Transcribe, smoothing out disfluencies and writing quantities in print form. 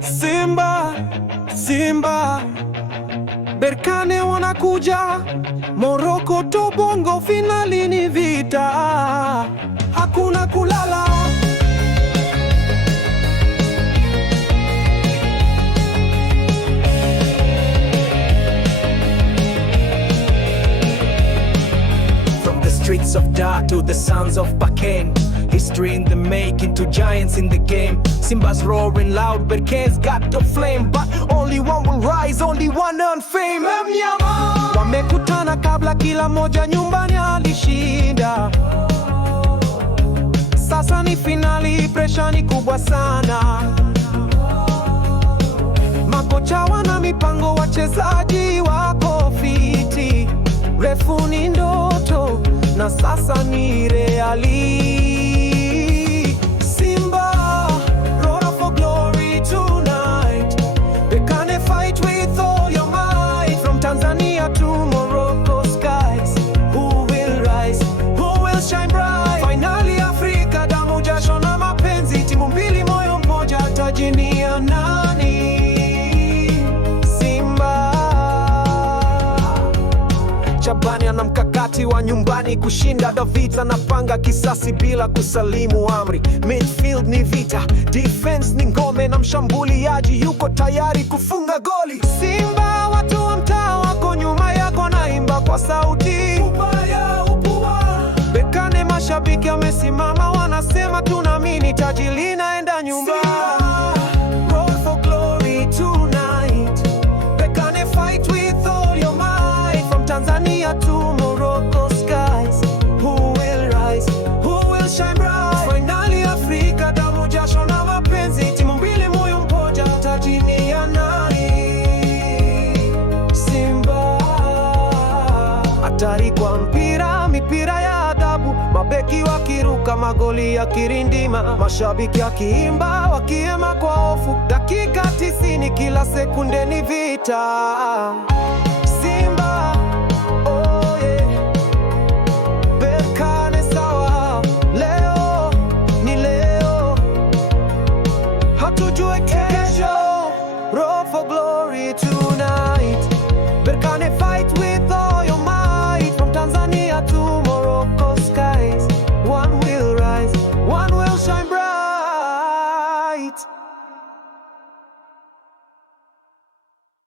Simba, Simba, Berkane wanakuja, Morocco to Bongo, finali ni vita, hakuna kulala. From the streets of Dar to the sons of Pakane, history in the making to giants in the game. Simba's roaring loud, Berkane's got the flame, but only one will rise, only one earn fame. Wamekutana kabla, kila moja nyumbani alishinda. Sasa ni finali, presha ni kubwa sana. Makocha wana mipango, wachezaji wako fiti. Refu ni ndoto na sasa ni reali. To Morocco skies, who will rise, who will shine bright? Finali Afrika, damu jasho na mapenzi, timu mbili moyo mmoja, tajini ya nani? Simba. Shabani ana mkakati wa nyumbani kushinda. David anapanga kisasi bila kusalimu amri. Midfield ni vita, defense ni ngome, na mshambuliaji yuko tayari kufunga goli. Simba, watu wa mtaa wako nyuma yako, naimba kwa sauti, ubaya upua. Berkane mashabiki wamesimama, wanasema tunaamini taji linaenda nyumba. Roll for glory tonight. Berkane, fight with all your might. From Tanzania to Morocco skies, who will rise, who will shine bright? Finali Afrika, damu jasho na mapenzi, timu mbili moyo mmoja, tajini ya nani? Simba. Hatari kwa mpira, mipira ya adabu, mabeki wakiruka, magoli ya kirindima, mashabiki wakiimba, wakiema kwa hofu. Dakika 90, kila sekunde ni vita.